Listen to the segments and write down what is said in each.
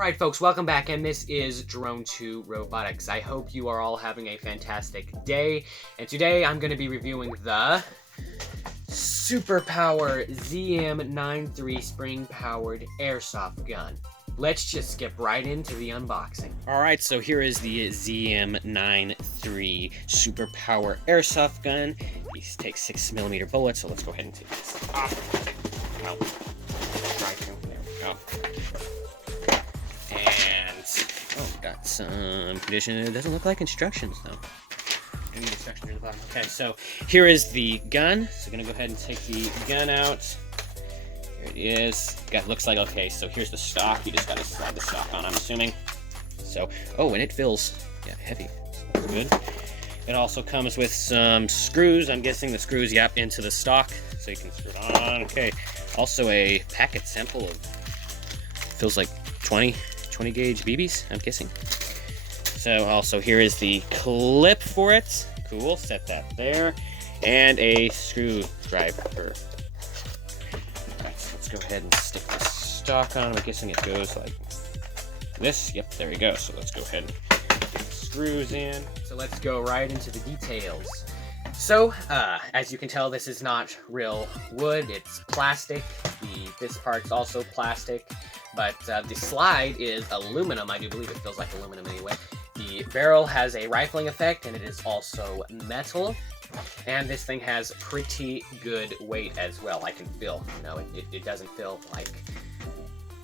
Alright folks, welcome back, and this is Drone 2 Robotics. I hope you are all having a fantastic day, and today I'm going to be reviewing the Superpower ZM93 spring-powered airsoft gun. Let's just skip right into the unboxing. Alright, so here is the ZM93 Superpower airsoft gun. These take 6mm bullets, so let's go ahead and take this off. Oh. There we go. And, oh, got some condition. It doesn't look like instructions, though. Any instructions at the bottom. Okay, so here is the gun. So I'm going to go ahead and take the gun out. Here it is. Looks like, okay, so here's the stock. You just got to slide the stock on, I'm assuming. So, oh, and it feels, yeah, heavy. So that's good. It also comes with some screws. I'm guessing the screws, yep, into the stock. So you can screw it on. Okay. Also a packet sample of, feels like 20 gauge BBs, I'm guessing. So also here is the clip for it. Cool, set that there. And a screwdriver. Alright, so let's go ahead and stick this stock on. I'm guessing it goes like this. Yep, there we go. So let's go ahead and get the screws in. So let's go right into the details. So, as you can tell, this is not real wood, it's plastic. This part's also plastic, but the slide is aluminum. I do believe it feels like aluminum anyway. The barrel has a rifling effect, and it is also metal. And this thing has pretty good weight as well. I can feel, you know, it doesn't feel like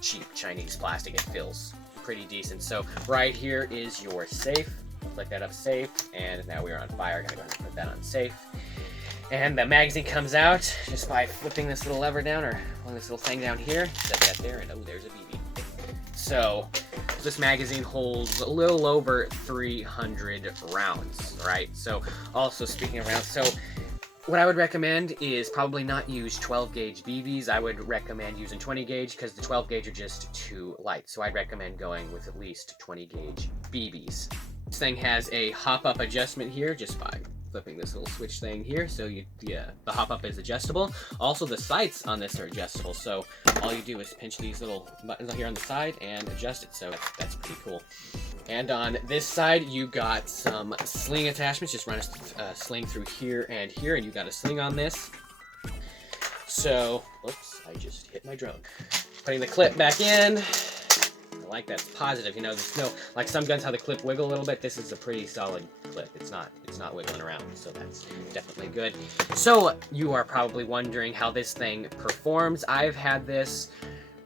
cheap Chinese plastic. It feels pretty decent. So, right here is your safe. Click that up, safe, and now we're on fire. Gonna go ahead and put that on safe. And the magazine comes out just by flipping this little lever down, or pulling this little thing down here. Set that there, and oh, there's a BB. So this magazine holds a little over 300 rounds, right? So also speaking of rounds, so what I would recommend is probably not use 12 gauge BBs. I would recommend using 20 gauge because the 12 gauge are just too light. So I'd recommend going with at least 20 gauge BBs. This thing has a hop-up adjustment here just by flipping this little switch thing here, so the hop-up is adjustable. Also, the sights on this are adjustable, so all you do is pinch these little buttons here on the side and adjust it, so that's pretty cool. And on this side, you got some sling attachments. Just run a sling through here, and you got a sling on this. So, oops, I just hit my drone. Putting the clip back in. I like that's positive, you know, there's no, like some guns how the clip wiggle a little bit. This is a pretty solid clip. It's not wiggling around, so that's definitely good. So you are probably wondering how this thing performs. I've had this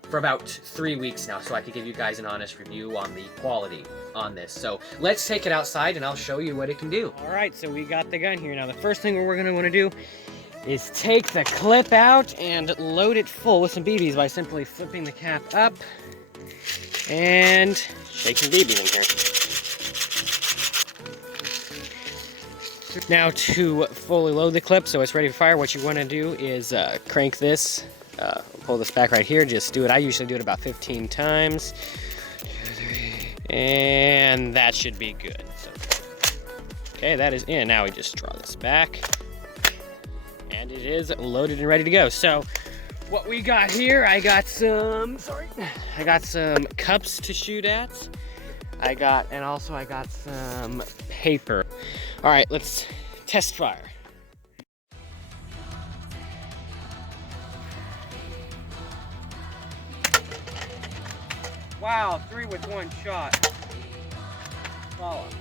for about 3 weeks now, so I could give you guys an honest review on the quality on this. So let's take it outside and I'll show you what it can do. All right, so we got the gun here. Now the first thing we're gonna want to do is take the clip out and load it full with some BBs by simply flipping the cap up and shake some BBs in here. Now to fully load the clip so it's ready to fire, what you want to do is crank this, pull this back right here, just do it. I usually do it about 15 times. 2, 3, and that should be good. So, okay, that is in. Now we just draw this back and it is loaded and ready to go. So what we got here, I got some cups to shoot at. I got some paper. All right, let's test fire. Wow, 3 with 1 shot. Fall up there.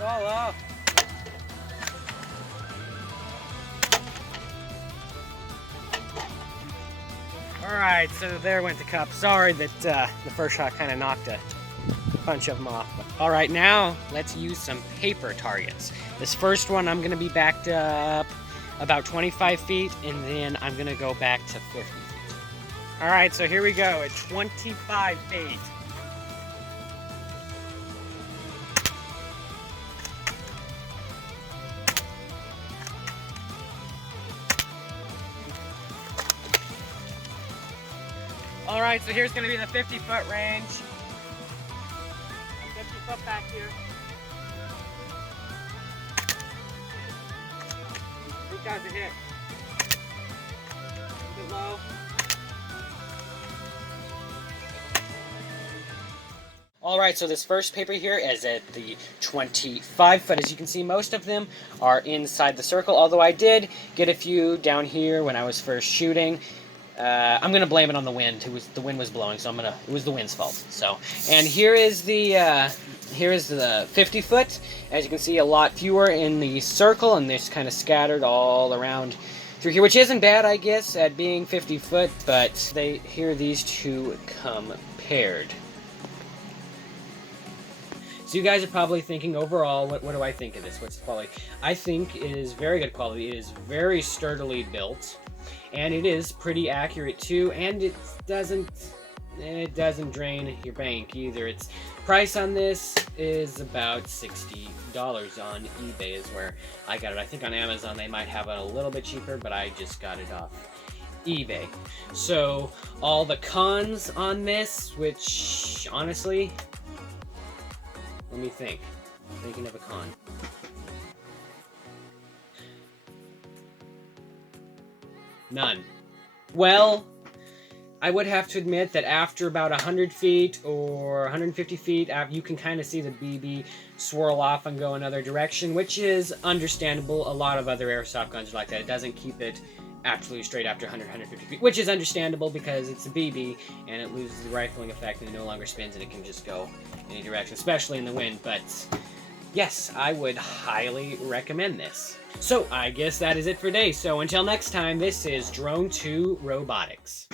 All off. Alright, so there went the cup. Sorry that the first shot kind of knocked a bunch of them off. Alright, now let's use some paper targets. This first one I'm going to be backed up about 25 feet, and then I'm going to go back to 50 feet. Alright, so here we go at 25 feet. All right, so here's gonna be the 50-foot range. 50 foot back here. guy's a hit. Good low. Alright, so this first paper here is at the 25 foot. As you can see, most of them are inside the circle, although I did get a few down here when I was first shooting. I'm going to blame it on the wind. The wind was blowing, so it was the wind's fault. So, and here is the 50 foot. As you can see, a lot fewer in the circle, and they're just kind of scattered all around through here, which isn't bad, I guess, at being 50 foot, but here these two come paired. So you guys are probably thinking, overall, what do I think of this? What's the quality? I think it is very good quality. It is very sturdily built, and it is pretty accurate too, and it doesn't drain your bank either. Its price on this is about $60 on eBay is where I got it. I think on Amazon they might have it a little bit cheaper, but I just got it off eBay. So all the cons on this, which honestly, let me think. I'm thinking of a con. None. Well, I would have to admit that after about 100 feet or 150 feet, you can kind of see the BB swirl off and go another direction, which is understandable. A lot of other airsoft guns are like that. It doesn't keep it absolutely straight after 100, 150 feet, which is understandable because it's a BB and it loses the rifling effect and it no longer spins and it can just go any direction, especially in the wind. But yes, I would highly recommend this. So I guess that is it for today. So until next time, this is Drone 2 Robotics.